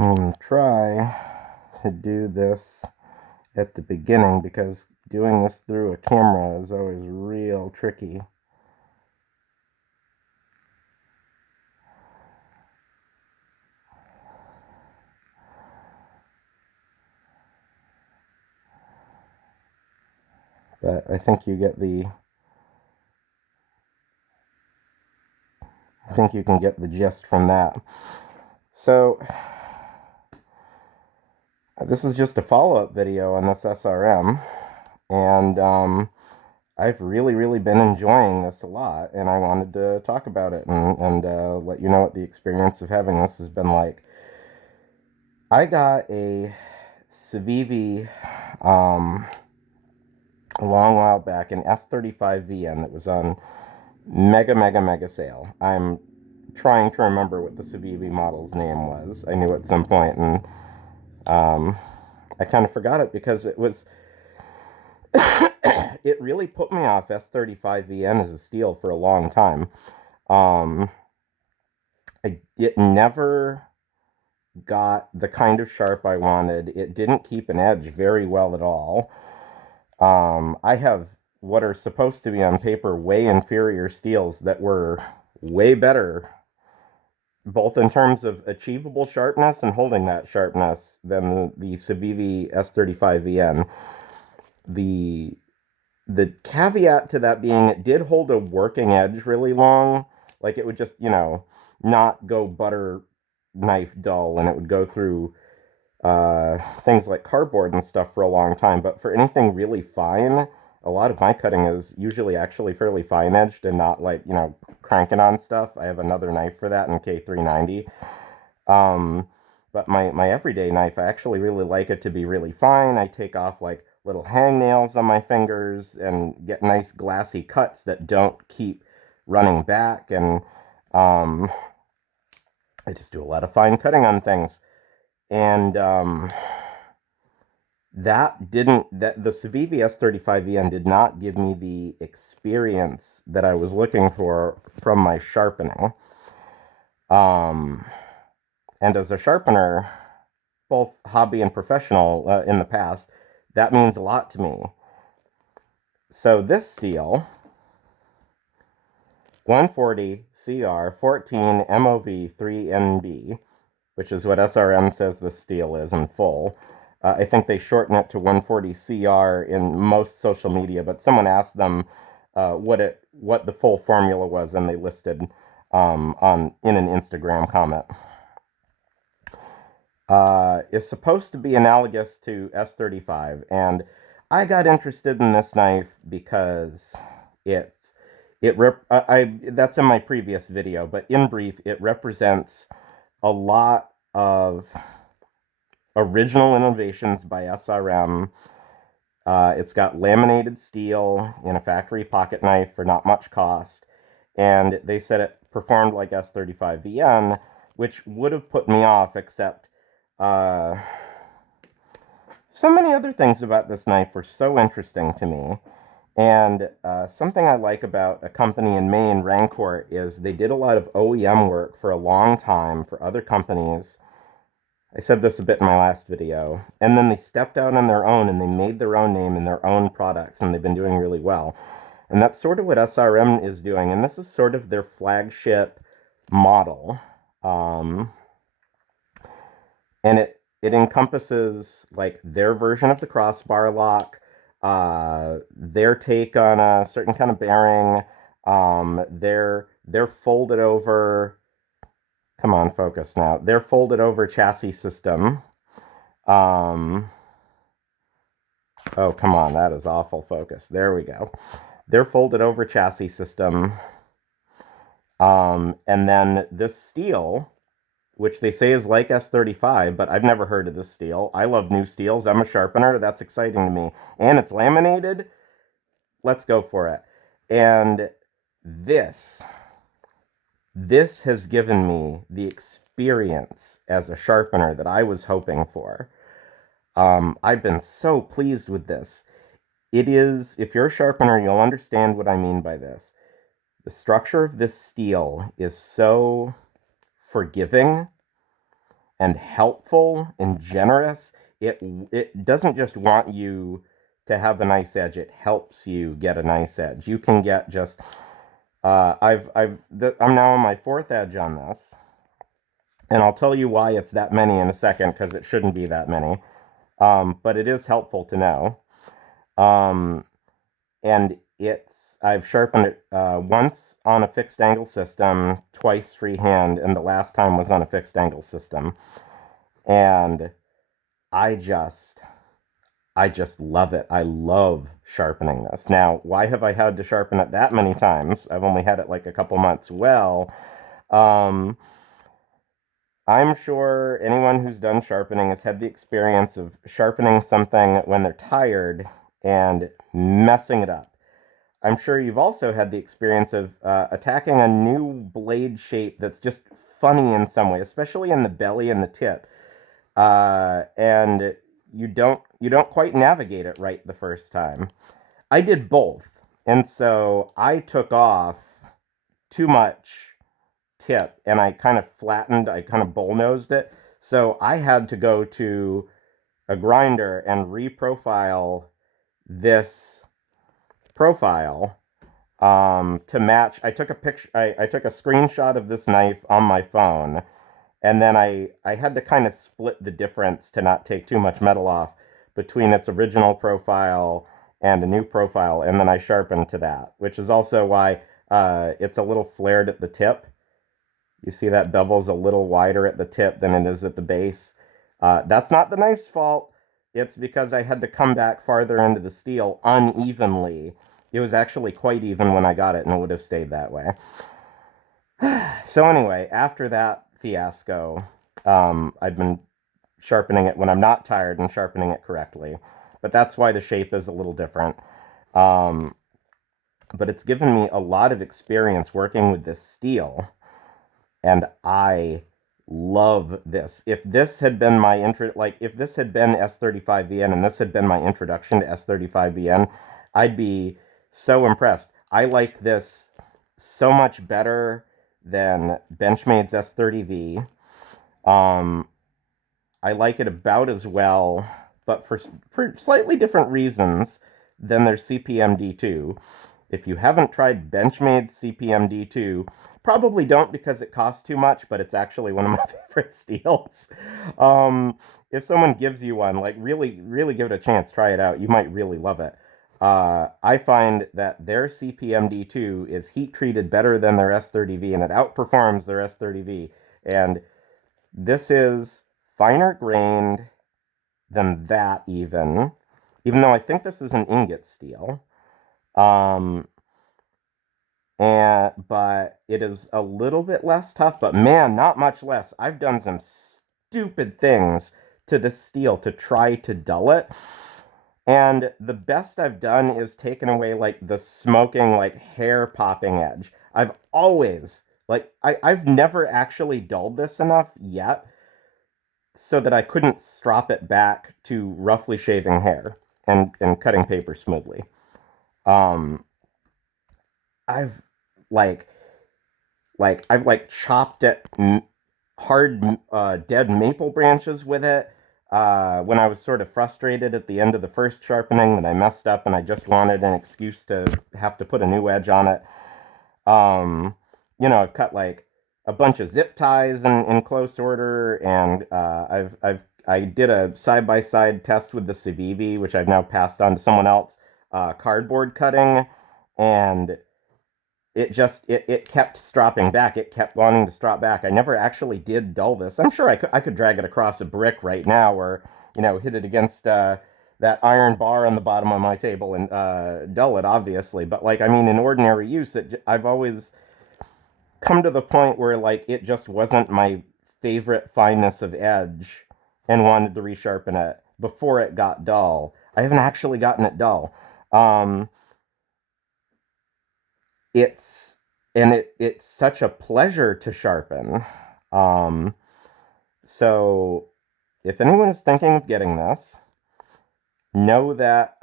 I'm going to try to do this at the beginning because doing this through a camera is always real tricky. But I think you get I think you can get the gist from that. So this is just a follow-up video on this SRM, and I've really been enjoying this a lot, and I wanted to talk about it and let you know what the experience of having this has been like. I got a Civivi a long while back, an S35VN that was on mega sale. I'm trying to remember what the Civivi model's name was. I knew at some point, and I kind of forgot it because it was it really put me off S35VN as a steel for a long time. It never got the kind of sharp I wanted. It didn't keep an edge very well at all. I have what are supposed to be on paper way inferior steels that were way better, both in terms of achievable sharpness and holding that sharpness, than the Civivi S35VN. The the caveat to that being it did hold a working edge really long. Like it would just, not go butter knife dull, and it would go through things like cardboard and stuff for a long time. But for anything really fine, a lot of my cutting is usually actually fairly fine edged and not like, cranking on stuff. I have another knife for that in K390. But my everyday knife, I actually really like it to be really fine. I take off like little hangnails on my fingers and get nice glassy cuts that don't keep running back. And I just do a lot of fine cutting on things. And the Civivi S35VN did not give me the experience that I was looking for from my sharpening. And as a sharpener, both hobby and professional in the past, that means a lot to me. So this steel, 140 CR 14 MOV 3NB, which is what SRM says the steel is in full. I think they shorten it to 140 CR in most social media, but someone asked them what the full formula was, and they listed in an Instagram comment. Is supposed to be analogous to S35, and I got interested in this knife because that's in my previous video, but in brief, it represents a lot of original innovations by SRM. It's got laminated steel in a factory pocket knife for not much cost, and they said it performed like S35VN, which would have put me off, except so many other things about this knife were so interesting to me. And something I like about a company in Maine, Rancor, is they did a lot of OEM work for a long time for other companies. I said this a bit in my last video. And then they stepped out on their own and they made their own name in their own products, and they've been doing really well. And that's sort of what SRM is doing. And this is sort of their flagship model. And it encompasses like their version of the crossbar lock, their take on a certain kind of bearing, their folded over, come on, focus now, their folded over chassis system. Oh, come on, that is awful focus. There we go. Their folded over chassis system. And then this steel, which they say is like S35, but I've never heard of this steel. I love new steels. I'm a sharpener. That's exciting to me. And it's laminated. Let's go for it. And this has given me the experience as a sharpener that I was hoping for. I've been so pleased with this. It is, if you're a sharpener, you'll understand what I mean by this. The structure of this steel is so forgiving and helpful and generous. It doesn't just want you to have a nice edge, it helps you get a nice edge. You can get just I'm now on my fourth edge on this, and I'll tell you why it's that many in a second, because it shouldn't be that many. But it is helpful to know. Um, and I've sharpened it once on a fixed angle system, twice freehand, and the last time was on a fixed angle system. And I just I just love it. I love sharpening this. Now, why have I had to sharpen it that many times? I've only had it like a couple months. Well, um, I'm sure anyone who's done sharpening has had the experience of sharpening something when they're tired and messing it up. I'm sure you've also had the experience of attacking a new blade shape that's just funny in some way, especially in the belly and the tip, and you don't quite navigate it right the first time. I did both, and so I took off too much tip, and I kind of bullnosed it. So I had to go to a grinder and reprofile this profile to match. I took a picture. I took a screenshot of this knife on my phone, and then I had to kind of split the difference to not take too much metal off between its original profile and a new profile, and then I sharpened to that, which is also why it's a little flared at the tip. You see that bevel's a little wider at the tip than it is at the base. That's not the knife's fault. It's because I had to come back farther into the steel unevenly. It was actually quite even when I got it, and it would have stayed that way. So anyway, after that fiasco, I've been sharpening it when I'm not tired and sharpening it correctly. But that's why the shape is a little different. Um, but it's given me a lot of experience working with this steel, and I love this. If this had been my if this had been S35VN and this had been my introduction to S35VN, I'd be so impressed. I like this so much better than Benchmade's S30V. Um, I like it about as well, but for slightly different reasons than their CPMD2. If you haven't tried Benchmade's CPMD2, probably don't, because it costs too much, but it's actually one of my favorite steels. If someone gives you one, like really, really give it a chance, try it out. You might really love it. I find that their CPMD2 is heat treated better than their S30V, and it outperforms their S30V. And this is finer grained than that, even though I think this is an ingot steel. Um, but it is a little bit less tough, but man, not much less. I've done some stupid things to this steel to try to dull it. And the best I've done is taken away like the smoking, like hair popping edge. I've never actually dulled this enough yet so that I couldn't strop it back to roughly shaving hair and cutting paper smoothly. Um, I've like I've like chopped at hard dead maple branches with it. When I was sort of frustrated at the end of the first sharpening that I messed up and I just wanted an excuse to have to put a new edge on it. Um, I've cut like a bunch of zip ties in close order, and I did a side-by-side test with the Civivi, which I've now passed on to someone else, cardboard cutting, and it kept stropping back. It kept wanting to strop back. I never actually did dull this. I'm sure I could drag it across a brick right now, or hit it against that iron bar on the bottom of my table and dull it, obviously. But like, I mean, in ordinary use, I've always come to the point where like it just wasn't my favorite fineness of edge, and wanted to resharpen it before it got dull. I haven't actually gotten it dull. Um, it's it's such a pleasure to sharpen. Um, so if anyone is thinking of getting this, know that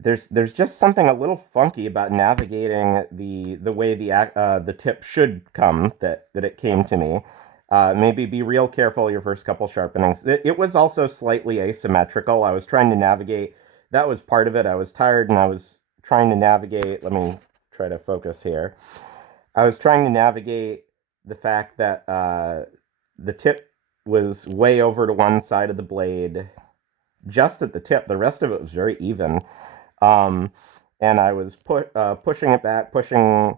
there's just something a little funky about navigating the way the tip should come, that it came to me. Maybe be real careful your first couple sharpenings. It was also slightly asymmetrical. I was trying to navigate. That was part of it. I was tired and I was trying to navigate. Let me try to focus here. I was trying to navigate the fact that the tip was way over to one side of the blade, just at the tip. The rest of it was very even. Um, and I was pushing it back, pushing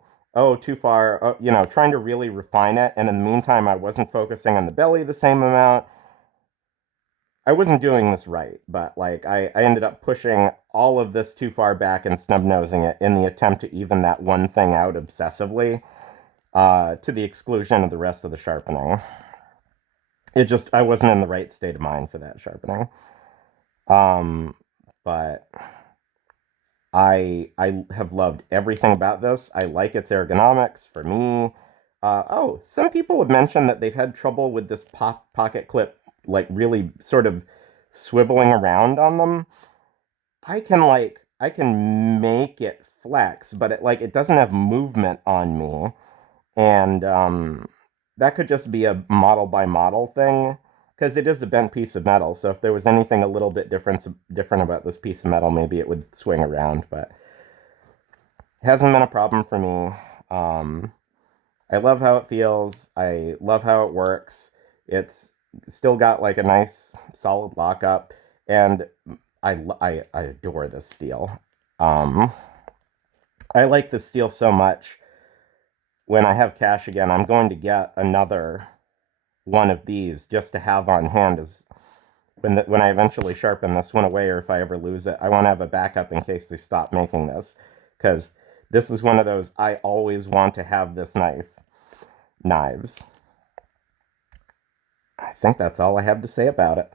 too far, trying to really refine it. And in the meantime, I wasn't focusing on the belly the same amount. I wasn't doing this right, but like I ended up pushing all of this too far back and snub nosing it in the attempt to even that one thing out obsessively, to the exclusion of the rest of the sharpening. I wasn't in the right state of mind for that sharpening. Um, but I have loved everything about this. I like its ergonomics for me. Some people have mentioned that they've had trouble with this pocket clip, like really sort of swiveling around on them. I can make it flex, but it doesn't have movement on me, and that could just be a model by model thing because it is a bent piece of metal. So if there was anything a little bit different about this piece of metal, maybe it would swing around, but it hasn't been a problem for me. I love how it feels. I love how it works. It's still got like a nice solid lockup, and I adore this steel. Um, I like this steel so much. When I have cash again, I'm going to get another one of these just to have on hand as when I eventually sharpen this one away, or if I ever lose it, I want to have a backup in case they stop making this, because this is one of those I always want to have this knives. I think that's all I have to say about it.